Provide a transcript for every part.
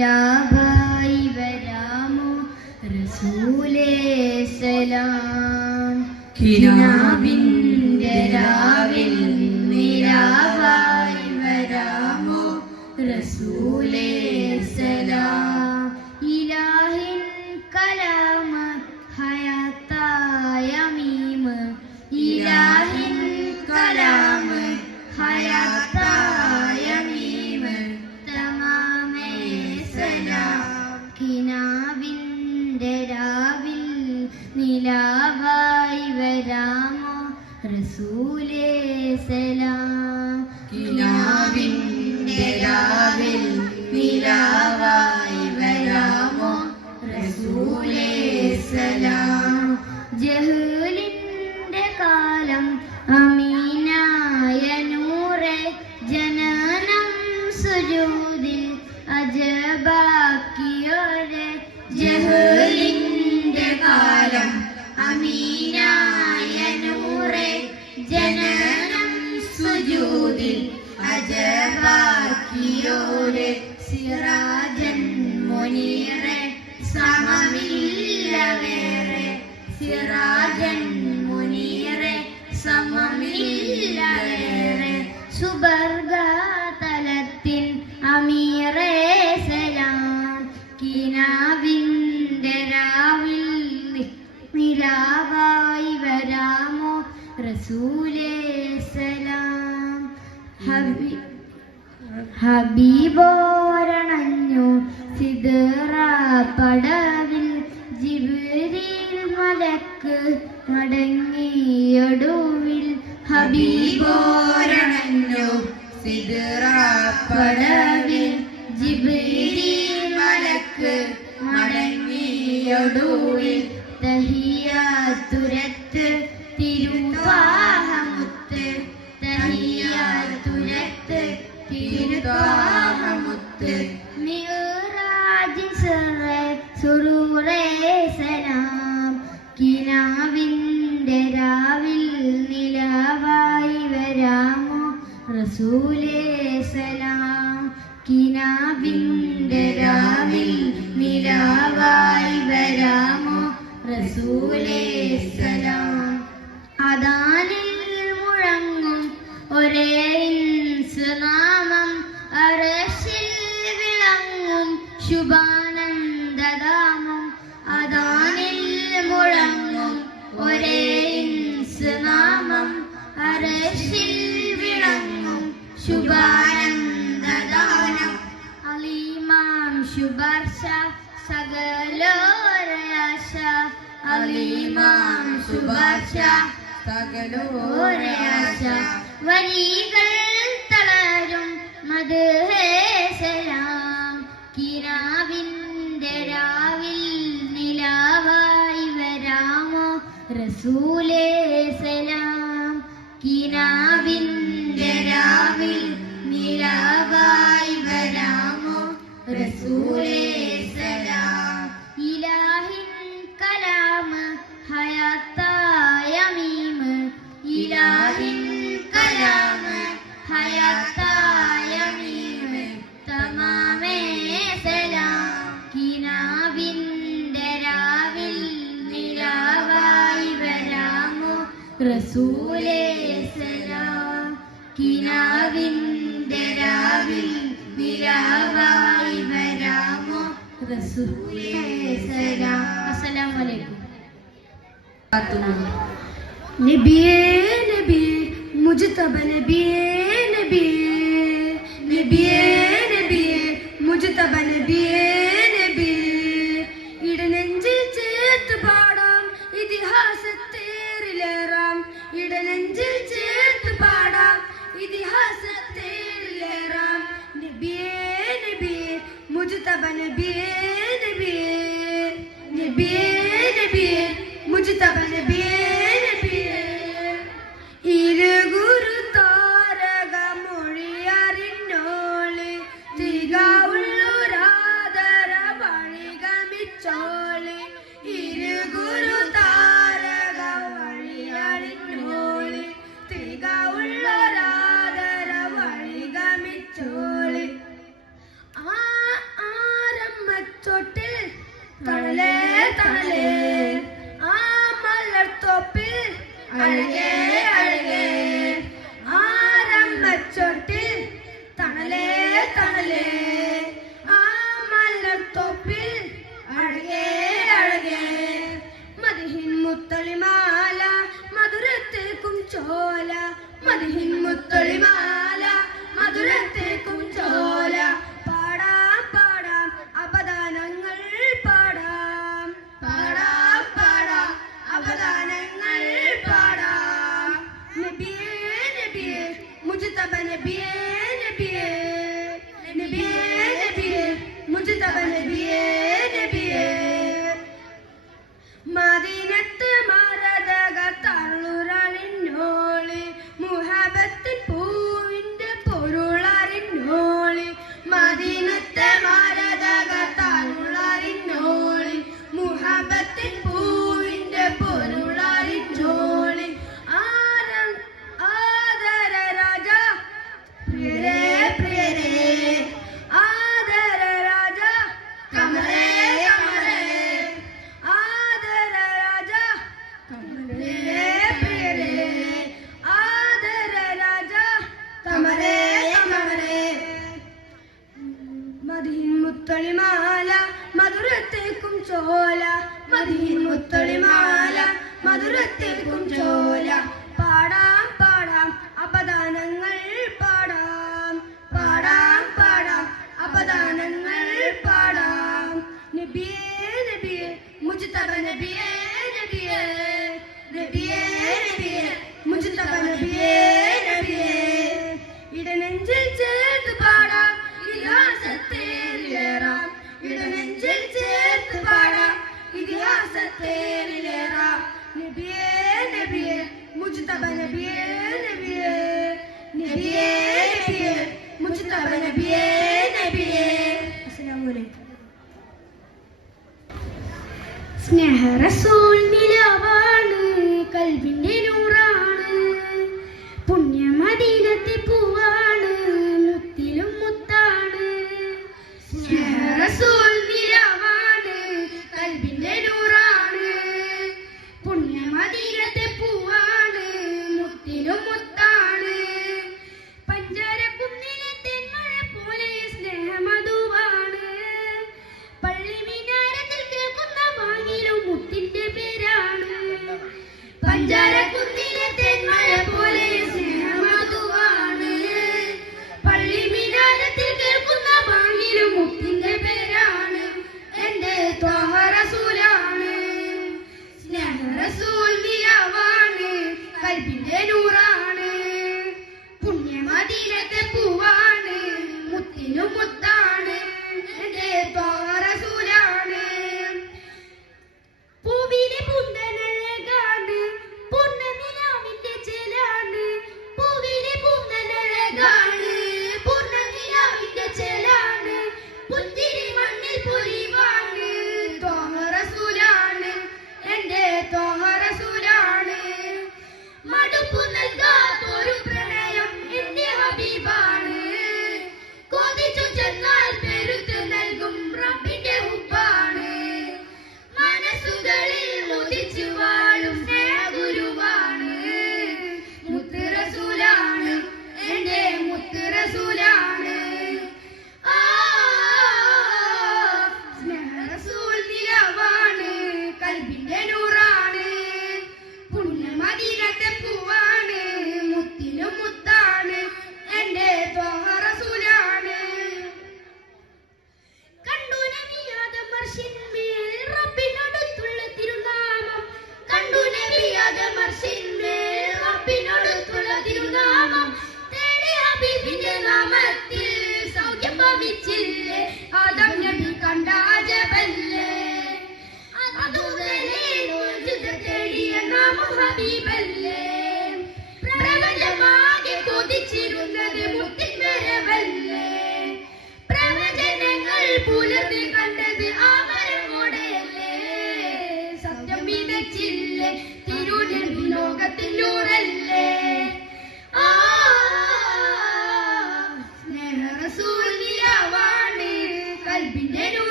നിലാവായി വരാമോ റസൂലേ സലാം. കിനാവിൻ്റെ രാവിൽ നിലാവായി വരാമോ റസൂലേ സലാം. ഇലാഹിൻ കലാം ഹയാത്തായ മീം, ഇലാഹിൻ കലാം ഹയാത്തായ മീം, തമാമേ സലാം. കിനാവിൻ്റെ രാവിൽ നിലാവായി വരാമോ റസൂലേ സലാം. കിനാവിൻ്റെ രാവിൽ നിലാവായി വരാമോ റസൂലേ സലാം. ജഹലിൻ്റെ കാലം അമീനായ നൂറെ, ജനനം സുജൂദിൽ അജബാക്കിയോരെ. ജഹലിൻ്റെ കാലം അമീനായ നൂറെ, ജനനം സുജൂദിൽ അജബാക്കിയോരെ. സിറാജൻ മുനീറെ സമമില്ല വേറെ, സിറാജൻ മുനീറെ സമമില്ല വേറെ. സുബർഗ തലത്തിൻ അമീറേ സലാം. കിനാവിൻ്റെ രാവിൽ നിലാവായി വരാമോ റസൂലേ സലാം. ഹബീബോരണഞ്ഞു സിദ്റ പടവിൽ, ജിബ്രീൽ മലക്ക് മടങ്ങിയൊടുവിൽ. ഹബീബോരണഞ്ഞു സിദ്റ പടവിൽ, ജിബ്രീൽ മലക്ക് മടങ്ങിയൊടുവിൽ. തഹിയ്യാത്തുരത്ത് തിരുവാഹമുത്ത്, തഹിയ്യാത്തുരത്ത് തിരുവാഹമുത്ത്. മിഅ്റാജിൻ സിർറെ സുറൂറേ സലാം. കിനാവിൻ്റെ രാവിൽ നിലാവായി വരാമോ റസൂലേ സലാം. കിനാവിൻ്റെ രാവിൽ നിലാവായി വരാമോ റസൂലേ സലാം. അദാനിൽ മുഴങ്ങും ഒരേ ഇൻസ് നാമം, അർശിൽ വിളങ്ങും ശുഭാനന്ദധാമം. അദാനിൽ മുഴങ്ങും ഒരേ ഇൻസ് നാമം, അർശിൽ വിളങ്ങും ശുഭാനന്ദധാനം. അലീമാം ശുപാർശ സകലോരയാശ, അലീമാം ശുപാർശ സകലോരയാശ. വരികൾ തളരും മദ്ഹേ സലാം. കിനാവിൻ്റെ രാവിൽ നിലാവായി വരാമോ റസൂലേ സലാം. കിനാവിൻ്റെ രാവിൽ നിലാവായി വരാമോ റസൂലേ സലാം. ഇലാഹിൻ കലാം ഹയാത്തായ മീം, ഇലാഹിൻ കലാം ഹയാത്തായ മീം, തമാമേ സലാം. കിനാവിൻ്റെ രാവിൽ നിലാവായി വരാമോ റസൂലേ സലാം. കിനാവിൻ്റെ രാവിൽ നിലാവായി വരാമോ റസൂലേ സലാം. അസ്സലാമു അലൈക്കും. നബിയേ നബിയേ മുജ്തബ നബിയേ നബിയേ, നബിയേ നബിയേ മുജ്തബ നബിയേ നബിയേ. ഇടനെഞ്ചിൽ ചേർത്ത് പാടാം ഇതിഹാസത്തേറിലേറാം, ഇടനെഞ്ചിൽ ചേർത്ത് പാടാം ഇതിഹാസത്തേറിലേറാം. നബിയേ നബിയേ മുജ്തബ നബിയേ നബിയേ, നബിയേ നബിയേ മുജ്തബ നബിയേ നബിയേ. ഇരുഗുരു താരക മൊഴിയറിഞ്ഞോളി, തികവുള്ളൊരാദര വഴിഗമിച്ചോളി. ഇരുഗുരു താരക വഴിയറിഞ്ഞോളി, തികവുള്ളൊരാദര വഴിഗമിച്ചോളി. ആര മരച്ചോട്ടിൽ തണലേ തണലേ ആ മലർത്തോപ്പിൽ അഴകേ അഴകേ ആരമ്മച്ചോട്ടിൽ തണലേ തണലേ ആ മലർത്തോപ്പിൽ അഴകേ അഴകേ മദിഹിൻ മുത്തളിമാല മധുരത്തേക്കും ചോല മദിഹിൻ മുത്തളിമാല മധുരത്തേക്കും ചോല പാടാം പാടാം അപദാനങ്ങൾ പാടാം പാടാം പാടാം അപദാനങ്ങൾ പാടാം നബിയേ നബിയേ മുജ്തബ നബിയേ നബിയേ നബിയേ നബിയേ മുജ്തബ നബിയേ നബിയേ മദീനത്ത് മരതക തള്ളുറളിന്നോളി മുഹബത്തിൻ പൂവിന്റെ പൊരുളറിന്നോളി മദീനത്തെ മരതക തള്ളുറളിന്നോളി മുഹബത്തിൻ പൂവിന്റെ പൊരുളറിന്നോളി ആദര രാജ പ്രിയരേ പ്രിയരേ ആദര രാജ കമലേ കമലേ ആദര രാജ കമലേ പ്രിയരേ ആദര രാജ കമലേ കമലേ മദീൻ മുത്തളിമാല മധുരത്തേക്കും ചോല മദീൻ മുത്തളിമാല മധുരത്തേക്കും ചോല പാടാം പാടാം അപദാനങ്ങൾ പാടാം പാടാം പാടാം അപദാനങ്ങൾ പാടാം നബിയേ നബിയേ മുജ്തബ നബിയേ നബിയേ നബിയേ നബിയേ മുജ്തബ നബിയേ നബിയേ ഇടനെഞ്ചിൽ ചേർത്ത് പാടാം ഇതിഹാസത്തേറിലേറാം ഇടനെഞ്ചിൽ ചേർത്ത് പാടാം ഇതിഹാസത്തേറിലേറാം നബിയേ നബിയേ മുജ്തബ നബിയേ നബിയേ നബിയേ നബിയേ മുജ്തബ നബിയേ നബിയേ അസ്സലാമു അലൈക്കും സ്നേഹ റസൂൽ നിലവാണ് കൽബിന്റെ നൂറാണ് പുണ്യമദീനത്തെ പൂവാണ് മുത്തിലും മുത്താണ് സ്നേഹ റസൂൽ നിലവാണ് കൽബിന്റെ നൂറാണ് പുണ്യമദീനത്തെ പൂവാണ് മുത്തിലും മുത്താണ് പഞ്ചാരക്കുന്നിലെ തെന്മഴ പോലെ സ്നേഹമധുവാണ് പള്ളിമിനാരത്തിൽ കേൾക്കുന്ന വാങ്ങിലും മുത്തിന്റെ പേരാണ് പഞ്ചാരക്കുന്നിലെ തെന്മഴ പോലെ സ്നേഹമധുവാണ് പള്ളിമിനാരത്തിൽ കേൾക്കുന്ന വാങ്ങിലും മുത്തിന്റെ പേരാണ്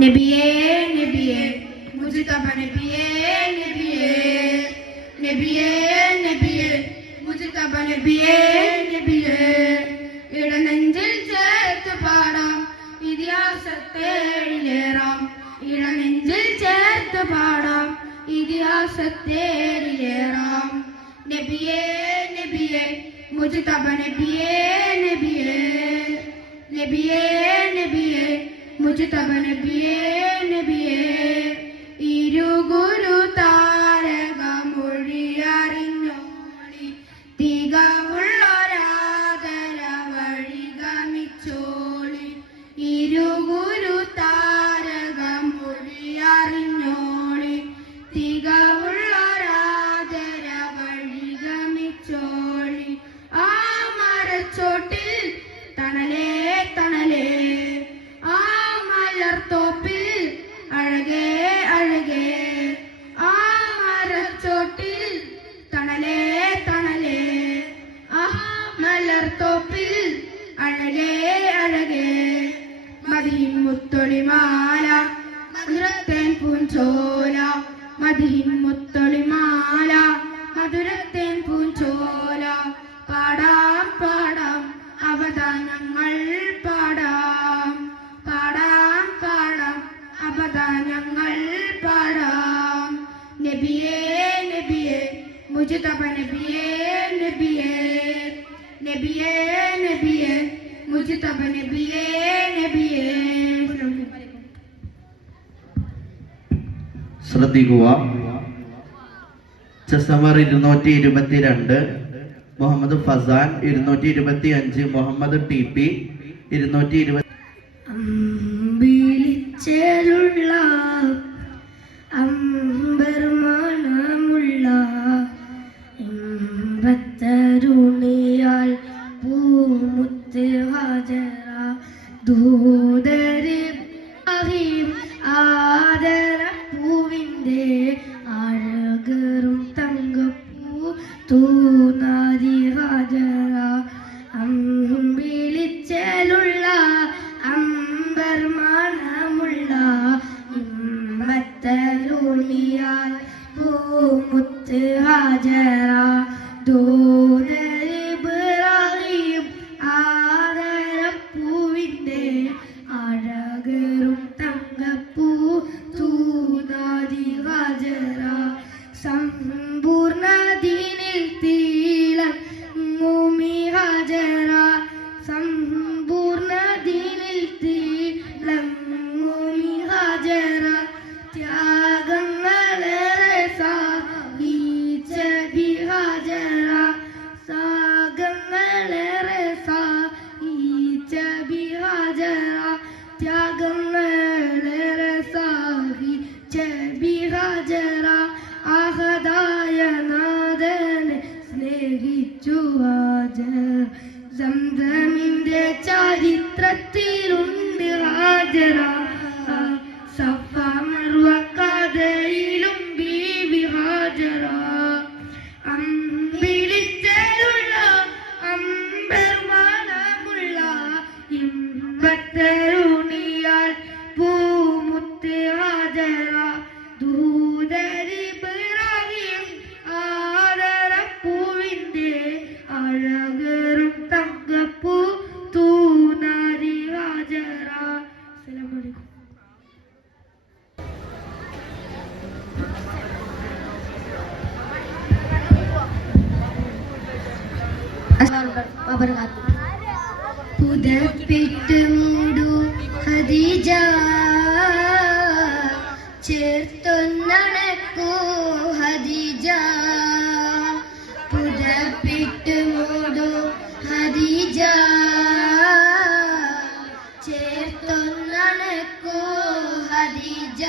നബിയേ നബിയേ മുജ്തബ നബിയേ നബിയേ നബിയേ നബിയേ മുജ്തബ നബിയേ നബിയേ ഇടനെഞ്ചിൽ ചേർത്ത് പാടാം ഇതിഹാസത്തെ എഴുതേറാം ഇടനെഞ്ചിൽ ചേർത്ത് പാടാം ഇതിഹാസത്തെ എഴുതേറാം നബിയേ നബിയേ മുജ്തബ നബിയേ നബിയേ നബിയേ നബിയേ മുജ്തബ നബിയേ നബിയേ ഇരുഗുരു താരകമൊഴിയറിഞ്ഞോളി തികവുള്ളൊരാദര വഴി ഗമിച്ചോളി ഇരുഗുരു താരകമൊഴിയറിഞ്ഞോളി തികവുള്ളൊരാദര വഴി ഗമിച്ചോളി ആ മരച്ചോട്ടിൽ തണലേ തണലേ ആ മലർത്തോപ്പിൽ അഴകേ അഴകേ ആ മരച്ചോട്ടിൽ തണലേ തണലേ ആ മലർത്തോപ്പിൽ അഴകേ അഴകേ മദിഹിൻ മുത്തൊളിമാല മധുരത്തേൻ പൂഞ്ചോല മദിഹിൻ മുത്തൊളിമാല മധുരത്തേൻ പൂഞ്ചോല പാടാം പാടാം അവദാനങ്ങൾ പാടാം പാടാം പാടാം അവദാനങ്ങൾ പാടാം നബിയേ നബിയേ മുജ്തബ നബിയേ നബിയേ നബിയേ നബിയേ മുജ്തബ നബിയേ നബിയേ ശ്രദ്ധിക്കുക. ചെസമർ 222, മുഹമ്മദ് ഫസാൻ 225, മുഹമ്മദ് ടി പി 220. അമ്പിളിച്ചേലുള്ള അമ്പർമാനമുള്ള ഇമ്പത്തരുണിയാൽ പൂമുത്ത് ഹാജറ ദൂതര് അഹിം ആദര പൂവിൻ്റെ അഴകറും തങ്കപ്പൂ തൂനാദി ഹാജറ അമ്പിളിച്ചേലുള്ള അമ്പർമാനമുള്ള ഇമ്പത്തരുണിയാൽ പൂമുത്ത് ഹാജറ ദൂതരിബ്രാഹിം ആദരപ്പൂവിൻ്റെ അഴകറും തങ്കപ്പൂ തൂനാദി ഹാജറ സമ്പൂർണ്ണ ദീനിൽ തീലം മൂമി ഹാജറ സമ്പൂർണ്ണ ദീനിൽ തീലം മൂമി ഹാജറ ത്യാഗങ്ങളേറെ സാഹിച്ച ബിഹാജറ സാഗങ്ങളേറെ സാഹിച്ച ബിഹാജറ ത്യാഗങ്ങളേറെ സാഹിച്ച ബിഹാജറ ആഹദായ നാഥനെ സ്നേഹിച്ചു ഹാജർ സംസമിന്റെ ചരിത്രത്തിലുണ്ട് ഹാജറ സഫ മർവ കഥയിലും ബീവി ഹാജറ അമ്പിളിച്ചേലുള്ള അമ്പർമാനമുള്ള ഇമ്പത്തരുണിയാൽ പൂമുത്ത് ഹാജറ ദൂതരിബ്രാഹിം ആദരപ്പൂവിൻ്റെ അഴകറും തങ്കപ്പൂ തൂനാരി ഹാജറ. അസ്സലാമു അലൈക്കും. പുതപ്പിട്ട് മൂടു ഖദീജ ചേർത്തൊന്നണക്കൂ ഖദീജ പുതപ്പിട്ട് മൂടു ഖദീജ ചേർത്തൊന്നണക്കൂ ഖദീജ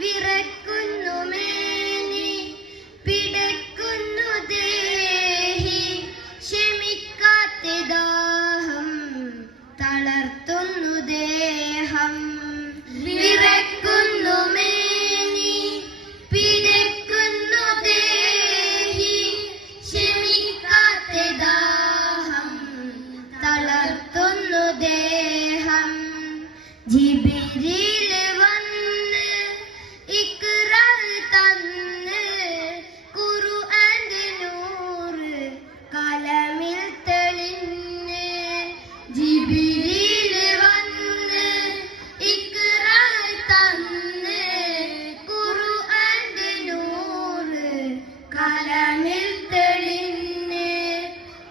വിറക്കുന്നു മേനി പിടക്കുന്നു ദേഹി ക്ഷമിക്കാത്ത ദാഹം തളർത്തുന്നു ദേഹം വിറക്കുന്നു മേനി പിടക്കുന്നു ദേഹി ക്ഷമിക്കാത്ത ദാഹം തളർത്തുന്നു ദേഹം ജിബി ജിബിരിൽ വന്ന് ഇഖ്റ തന്ന് ഖുർആന്റെ നൂറ് കലമിൽ തെളിഞ്ഞ് ജിബിരിൽ വന്ന് ഇഖ്റ തന്ന് ഖുർആന്റെ നൂറ് കലമിൽ തെളിഞ്ഞ്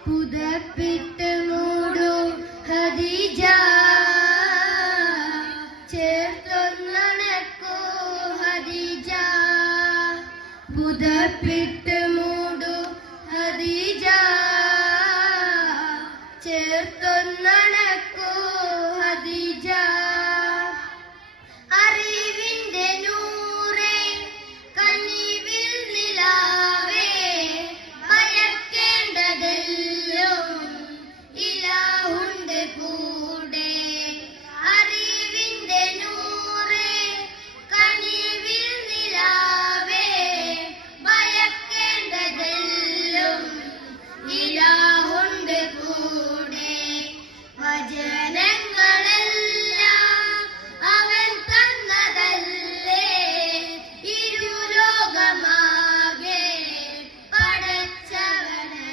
പുതപ്പിട്ട് മൂടും ഖദീജ ചേർത്തൊന്നണക്കോ ഖദീജ പുതപ്പിട്ട് മൂടും ഖദീജ ചേർത്തൊന്നണക്കോ ഖദീജ അറിവിന്റെ നൂറേ കനിവിൽ നിലാവേ ഭയക്കേണ്ടതെല്ലാം ഇലാഹുണ്ട് കൂടെ അറിവിന്റെ നൂറേ കനിവിൽ നിലാവേ ഭയക്കേണ്ടതെല്ലാം ഇലാഹുണ്ട് കൂടെ വചനങ്ങളെല്ലാം അവൻ തന്നതല്ലേ ഇരുലോകമാകെ പടച്ചവനല്ലേ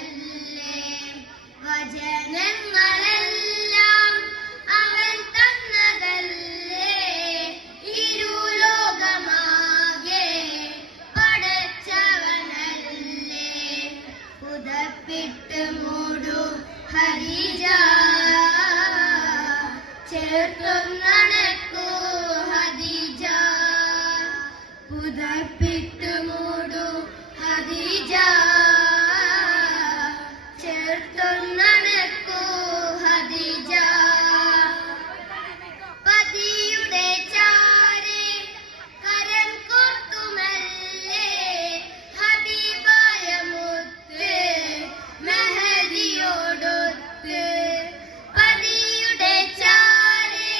വചനങ്ങളെല്ലാം അവൻ തന്നതല്ലേ ഇരുലോകമാകെ പടച്ചവനല്ലേ പുതപ്പിട്ട് മൂടു ഖദീജ ചേർത്തൊന്നണക്കൂ ഖദീജ പുതപ്പിട്ട് മൂടു ഖദീജ ചേർത്തൊന്നണക്കൂ ഖദീജ പതിയുടെ ചാരെ കരം കോർത്തുമല്ലേ ഹബീബായ മുത്ത് മെഹദിയോടൊത്ത് പതിയുടെ ചാരെ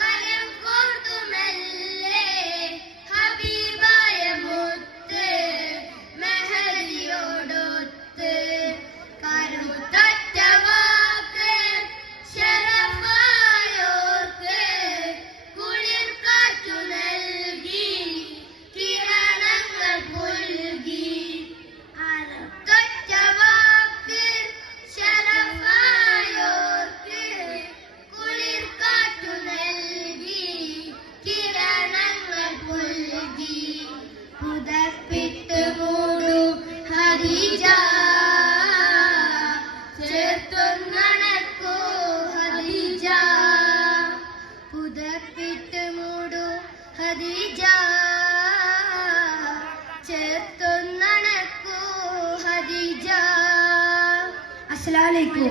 കരം കോർത്തുമല്ലേ ഹബീബായ മുത്ത് മെഹദിയോടൊത്ത് കരുത്തറ്റ വാക്ക് ശരഫായോർക്ക് കുളിർ കാറ്റു നൽകി കിരണങ്ങൾ പുൽകി കരുത്തറ്റ വാക്ക് ശരഫായോർക്ക് കുളിർ കാറ്റു നൽകി കിരണങ്ങൾ പുൽകി പുതപ്പിട്ട് മൂടു ഖദീജ ചേർത്തൊന്നണക്കൂ ഖദീജ പുതപ്പിട്ട് മൂടു ഖദീജ ചേർത്തൊന്നണക്കൂ ഖദീജ. അസ്സലാമു അലൈക്കും.